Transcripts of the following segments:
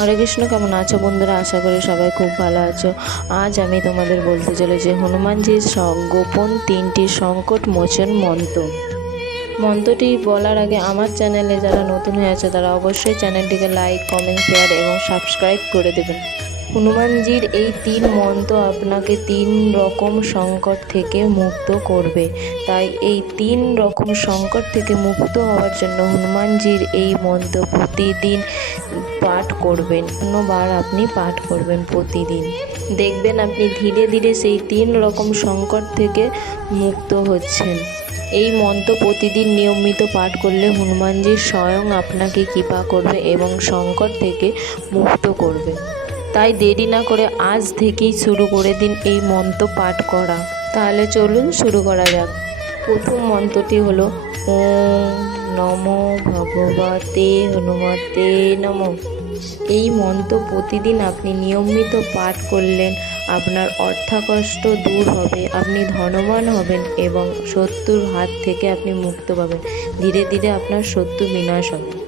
হরে কৃষ্ণ, কেমন আছো বন্ধুরা? আশা করি সবাই খুব ভালো আছো। আজ আমি তোমাদের বলতে চলেছি হনুমানজির গোপন তিনটি সংকট মোচন মন্ত্র। মন্ত্রটি বলার আগে আমার চ্যানেলে যারা নতুন হয়ে আছে, তারা অবশ্যই চ্যানেলটিকে লাইক কমেন্ট শেয়ার এবং সাবস্ক্রাইব করে দেবেন। হনুমানজির এই তিন মন্ত্র আপনাকে তিন রকম সংকট থেকে মুক্ত করবে। তাই এই তিন রকম সংকট থেকে মুক্ত হওয়ার জন্য হনুমানজির এই মন্ত্র প্রতিদিন পাঠ করবেন। বার আপনি পাঠ করবেন প্রতিদিন। দেখবেন আপনি ধীরে ধীরে সেই তিন রকম সংকট থেকে মুক্ত হচ্ছেন। এই মন্ত্র প্রতিদিন নিয়মিত পাঠ করলে হনুমানজি স্বয়ং আপনাকে কৃপা করবে এবং সংকট থেকে মুক্ত করবে। তাই দেরি না করে আজ থেকেই শুরু করে দিন এই মন্ত্র পাঠ করা। তাহলে চলুন শুরু করা যাক। প্রথম মন্ত্রটি হলো, ওম নমো ভগবতে হনুমতে নমঃ। এই মন্ত্র প্রতিদিন আপনি নিয়মিত পাঠ করলেন, আপনার অর্থাকষ্ট দূর হবে, আপনি ধনবান হবেন এবং শত্রুর হাত থেকে আপনি মুক্ত পাবেন। ধীরে ধীরে আপনার শত্রু বিনাশ হবে।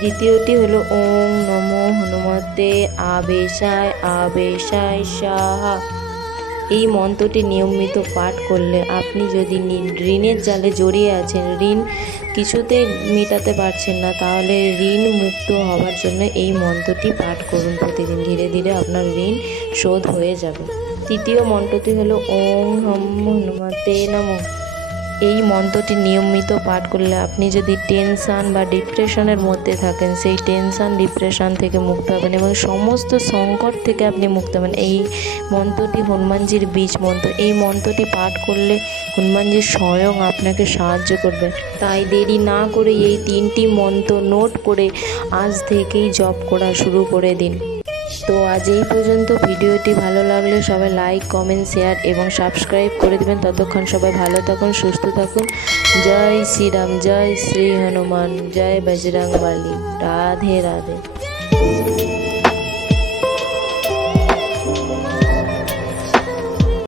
দ্বিতীয়টি হলো ওম নমো হনুমতে আবেশায় আবেশায় সাহা। এই মন্ত্রটি নিয়মিত পাঠ করলে আপনি যদি ঋণের জালে জড়িয়ে আছেন, ঋণ কিছুতেই মেটাতে পারছেন না, তাহলে ঋণ মুক্ত হওয়ার জন্য এই মন্ত্রটি পাঠ করুন প্রতিদিন। ধীরে ধীরে আপনার ঋণ শোধ হয়ে যাবে। তৃতীয় মন্ত্রটি হলো ওম হম হনুমতে নমঃ। এই মন্ত্রটি নিয়মিত পাঠ করলে আপনি যদি টেনশান বা ডিপ্রেশনের মধ্যে থাকেন, সেই টেনশান ডিপ্রেশন থেকে মুক্ত হবেন এবং সমস্ত সংকট থেকে আপনি মুক্ত হবেন। এই মন্ত্রটি হনুমানজির বীজ মন্ত্র। এই মন্ত্রটি পাঠ করলে হনুমানজি স্বয়ং আপনাকে সাহায্য করবে। তাই দেরি না করে এই তিনটি মন্ত্র নোট করে আজ থেকেই জপ করা শুরু করে দিন। তো আজ এই পর্যন্ত ভিডিওটি ভালো লাগলে সবাই লাইক কমেন্ট শেয়ার এবং সাবস্ক্রাইব করে দেবেন। ততক্ষণ সবাই ভালো থাকুন, সুস্থ থাকুন। জয় শ্রীরাম, জয় শ্রী হনুমান, জয় বজরং বালি রাধে রাধে।